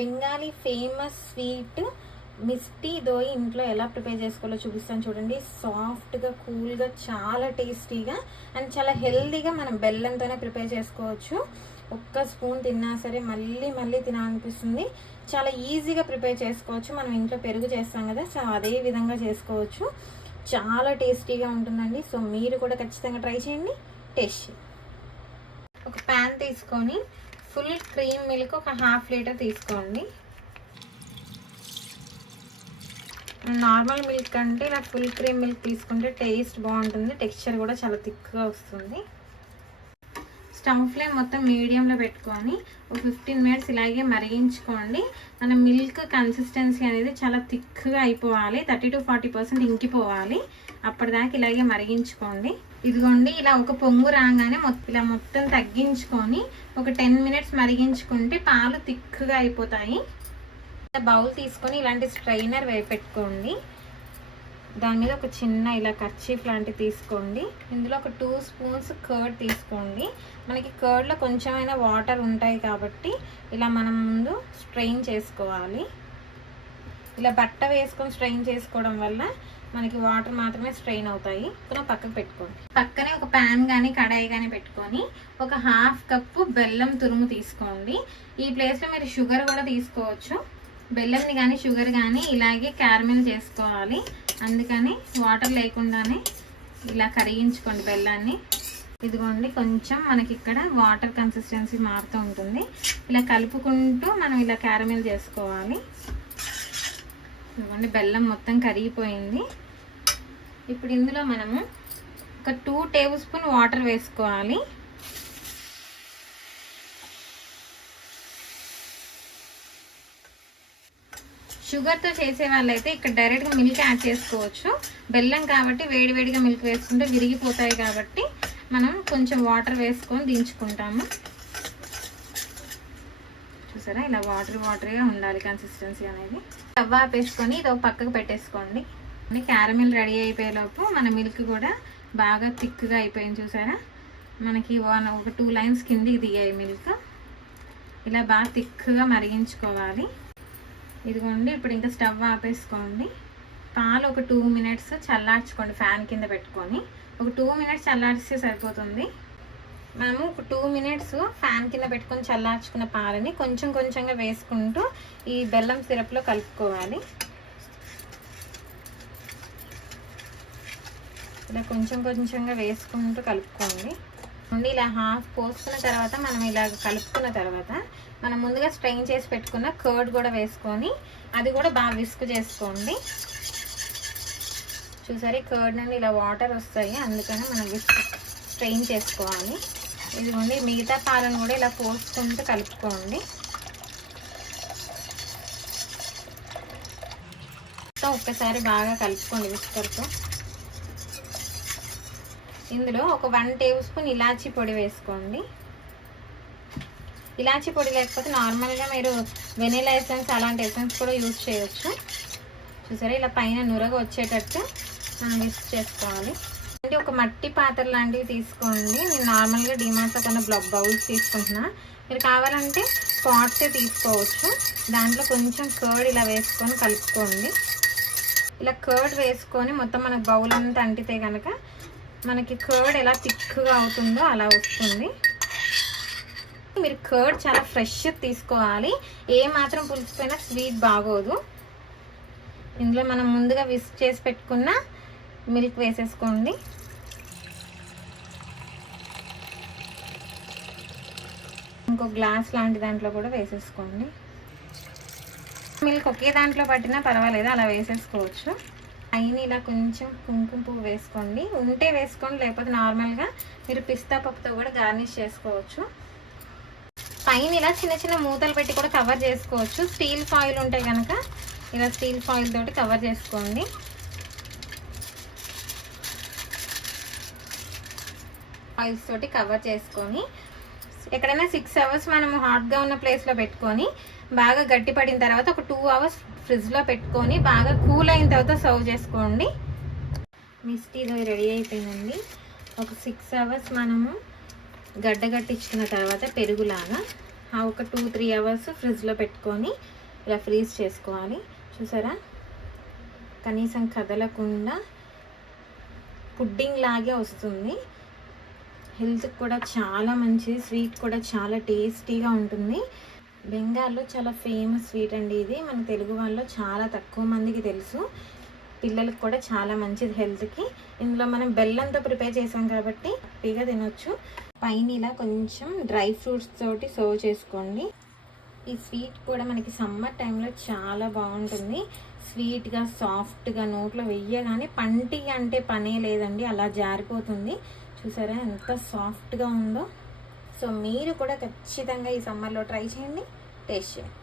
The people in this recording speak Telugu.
బెంగాలీ ఫేమస్ స్వీట్ మిస్టీ దోయి ఇంట్లో ఎలా ప్రిపేర్ చేసుకోవాలో చూపిస్తాను చూడండి. సాఫ్ట్గా, కూల్గా, చాలా టేస్టీగా అండ్ చాలా హెల్తీగా మనం బెల్లంతోనే ప్రిపేర్ చేసుకోవచ్చు. ఒక్క స్పూన్ తిన్నా సరే మళ్ళీ మళ్ళీ తినాలనిపిస్తుంది. చాలా ఈజీగా ప్రిపేర్ చేసుకోవచ్చు. మనం ఇంట్లో పెరుగు చేస్తాం కదా, సో అదే విధంగా చేసుకోవచ్చు. చాలా టేస్టీగా ఉంటుందండి. సో మీరు కూడా ఖచ్చితంగా ట్రై చేయండి. టేస్ట్. ఒక ప్యాన్ తీసుకొని ఫుల్ క్రీమ్ మిల్క్ ఒక 1/2 లీటర్ తీసుకోండి. నార్మల్ మిల్క్ అంటే ఇలా ఫుల్ క్రీమ్ మిల్క్ తీసుకుంటే టేస్ట్ బాగుంటుంది. టెక్స్చర్ కూడా చాలా థిక్గా వస్తుంది. స్టవ్ ఫ్లేమ్ మొత్తం మీడియంలో పెట్టుకొని ఒక 15 మినిట్స్ ఇలాగే మరిగించుకోండి. మన మిల్క్ కన్సిస్టెన్సీ అనేది చాలా థిక్గా అయిపోవాలి. 30 to 40% ఇంకిపోవాలి. అప్పటిదాకా ఇలాగే మరిగించుకోండి. ఇదిగోండి, ఇలా ఒక పొంగు రాగానే ఇలా మొత్తం తగ్గించుకొని ఒక 10 మినిట్స్ మరిగించుకుంటే పాలు థిక్గా అయిపోతాయి. బౌల్ తీసుకొని ఇలాంటి స్ట్రైనర్ పెట్టుకోండి. దాని మీద ఒక చిన్న ఇలా కర్చీఫ్ లాంటివి తీసుకోండి. ఇందులో ఒక 2 స్పూన్స్ కర్డ్ తీసుకోండి. మనకి కర్డ్లో కొంచెమైనా వాటర్ ఉంటాయి కాబట్టి ఇలా మనం ముందు స్ట్రెయిన్ చేసుకోవాలి. ఇలా బట్ట వేసుకొని స్ట్రెయిన్ చేసుకోవడం వల్ల మనకి వాటర్ మాత్రమే స్ట్రెయిన్ అవుతాయి. పక్కకు పెట్టుకోండి. పక్కనే ఒక ప్యాన్ కానీ కడాయి కానీ పెట్టుకొని ఒక 1/2 కప్పు బెల్లం తురుము తీసుకోండి. ఈ ప్లేస్లో మీరు షుగర్ కూడా తీసుకోవచ్చు. బెల్లంని కానీ షుగర్ కానీ ఇలాగే క్యారమెల్ చేసుకోవాలి. అందుకని వాటర్ లేకుండానే ఇలా కరిగించుకోండి బెల్లాన్ని. ఇదిగోండి, కొంచెం మనకి ఇక్కడ వాటర్ కన్సిస్టెన్సీ మారుతూ ఉంటుంది. ఇలా కలుపుకుంటూ మనం ఇలా క్యారమెల్ చేసుకోవాలి. ఇదిగోండి, బెల్లం మొత్తం కరిగిపోయింది. ఇప్పుడు ఇందులో మనము ఒక 2 టేబుల్ స్పూన్ వాటర్ వేసుకోవాలి. షుగర్తో చేసే వాళ్ళైతే ఇక్కడ డైరెక్ట్గా మిల్క్ యాడ్ చేసుకోవచ్చు. బెల్లం కాబట్టి వేడివేడిగా మిల్క్ వేసుకుంటే విరిగిపోతాయి కాబట్టి మనం కొంచెం వాటర్ వేసుకొని దించుకుంటాము. చూసారా, ఇలా వాటరీగా ఉండాలి కన్సిస్టెన్సీ అనేది. స్టవ్ ఆపేసుకొని ఇది ఒక పక్కకు పెట్టేసుకోండి. క్యారమిల్ రెడీ అయిపోయేలోపు మన మిల్క్ కూడా బాగా థిక్గా అయిపోయింది. చూసారా, మనకి ఒక 2 లైన్స్ కిందికి దిగాయి మిల్క్. ఇలా బాగా థిక్గా మరిగించుకోవాలి. ఇదిగోండి, ఇప్పుడు ఇంకా స్టవ్ ఆపేసుకోండి. పాలు ఒక 2 మినిట్స్ చల్లార్చుకోండి. ఫ్యాన్ కింద పెట్టుకొని ఒక 2 మినిట్స్ చల్లారిస్తే సరిపోతుంది. మనము ఒక 2 మినిట్స్ ఫ్యాన్ కింద పెట్టుకొని చల్లార్చుకున్న పాలని కొంచెం కొంచెంగా వేసుకుంటూ ఈ బెల్లం సిరప్లో కలుపుకోవాలి. ఇలా కొంచెం కొంచెంగా వేసుకుంటూ కలుపుకోండి. ఇలా హాఫ్ పోసుకున్న తర్వాత మనం ఇలా కలుపుకున్న తర్వాత మనం ముందుగా స్ట్రెయిన్ చేసి పెట్టుకున్న కర్డ్ కూడా వేసుకొని అది కూడా బాగా విస్క్ చేసుకోండి. చూసారు, కర్డ్ నుండి ఇలా వాటర్ వస్తాయి, అందుకని మనం స్ట్రెయిన్ చేసుకోవాలి. ఇదిగోండి, మిగతా పాలను కూడా ఇలా పోసుకుంటూ కలుపుకోండి. ఒక్కసారి బాగా కలుపుకోండి విస్కర్తో. ఇందులో ఒక 1 టేబుల్ స్పూన్ ఇలాచీ పొడి వేసుకోండి. ఇలాచీ పొడి లేకపోతే నార్మల్గా మీరు వెనిలా ఎసెన్స్ అలాంటి ఎసెన్స్ కూడా యూజ్ చేయవచ్చు. చూసారా, ఇలా పైన నురగ వచ్చేటట్టు మనం మిక్స్ చేసుకోవాలి. అంటే ఒక మట్టి పాత్ర లాంటివి తీసుకోండి. నేను నార్మల్గా డిమార్ట్లో కొన్న బౌల్స్ తీసుకుంటున్నా. మీరు కావాలంటే పాట్సే తీసుకోవచ్చు. దాంట్లో కొంచెం కర్డ్ ఇలా వేసుకొని కలుపుకోండి. ఇలా కర్డ్ వేసుకొని మొత్తం మనకు బౌల్ అంతా అంటితే కనుక మనకి కర్డ్ ఎలా థిక్గా అవుతుందో అలా వస్తుంది. మీరు కర్డ్ చాలా ఫ్రెష్ తీసుకోవాలి. ఏ మాత్రం పులిసిపోయినా స్వీట్ బాగోదు. ఇందులో మనం ముందుగా విస్క్ చేసి పెట్టుకున్న మిల్క్ వేసేసుకోండి. ఇంకో గ్లాస్ లాంటి దాంట్లో కూడా వేసేసుకోండి. మిల్క్ ఒకే దాంట్లో పట్టినా పర్వాలేదు, అలా వేసేసుకోవచ్చు. పైన ఇలా కొంచెం కుంకుమ పువ్వు వేసుకోండి. ఉంటే వేసుకోండి, లేకపోతే నార్మల్గా మీరు పిస్తా పప్పుతో కూడా గార్నిష్ చేసుకోవచ్చు. పైన ఇలా చిన్న చిన్న మూతలు పెట్టి కూడా కవర్ చేసుకోవచ్చు. స్టీల్ ఫాయిల్ ఉంటే కనుక ఇలా స్టీల్ ఫాయిల్ తోటి కవర్ చేసుకోండి. ఆయిల్స్ తోటి కవర్ చేసుకొని ఎక్కడైనా 6 అవర్స్ మనము హాట్గా ఉన్న ప్లేస్లో పెట్టుకొని బాగా గట్టి పడిన తర్వాత ఒక 2 అవర్స్ ఫ్రిడ్జ్లో పెట్టుకొని బాగా కూల్ అయిన తర్వాత సర్వ్ చేసుకోండి. మిస్టీ దోయి రెడీ అయిపోయిందండి. ఒక 6 అవర్స్ మనము గడ్డగట్టించుకున్న తర్వాత పెరుగులాగా ఒక 2-3 అవర్స్ ఫ్రిడ్జ్లో పెట్టుకొని ఇలా ఫ్రీజ్ చేసుకోవాలి. చూసారా, కనీసం కదలకుండా పుడ్డింగ్ లాగే వస్తుంది. హెల్త్కి కూడా చాలా మంచిది, స్వీట్ కూడా చాలా టేస్టీగా ఉంటుంది. బెంగాల్లో చాలా ఫేమస్ స్వీట్ అండి ఇది. మన తెలుగు వాళ్ళలో చాలా తక్కువ మందికి తెలుసు. పిల్లలకు కూడా చాలా మంచిది హెల్త్కి. ఇందులో మనం బెల్లంతో ప్రిపేర్ చేసాం కాబట్టి హ్యాపీగా తినొచ్చు. పైన ఇలా కొంచెం డ్రై ఫ్రూట్స్ తోటి సర్వ్ చేసుకోండి. ఈ స్వీట్ కూడా మనకి సమ్మర్ టైంలో చాలా బాగుంటుంది. స్వీట్గా సాఫ్ట్గా నోట్లో వెయ్యగానే పంటి అంటే పనే లేదండి, అలా జారిపోతుంది. చూసారా ఎంత సాఫ్ట్గా ఉందో. సో మీరు కూడా ఖచ్చితంగా ఈ సమ్మర్లో ట్రై చేయండి, టేస్ట్ చేయండి.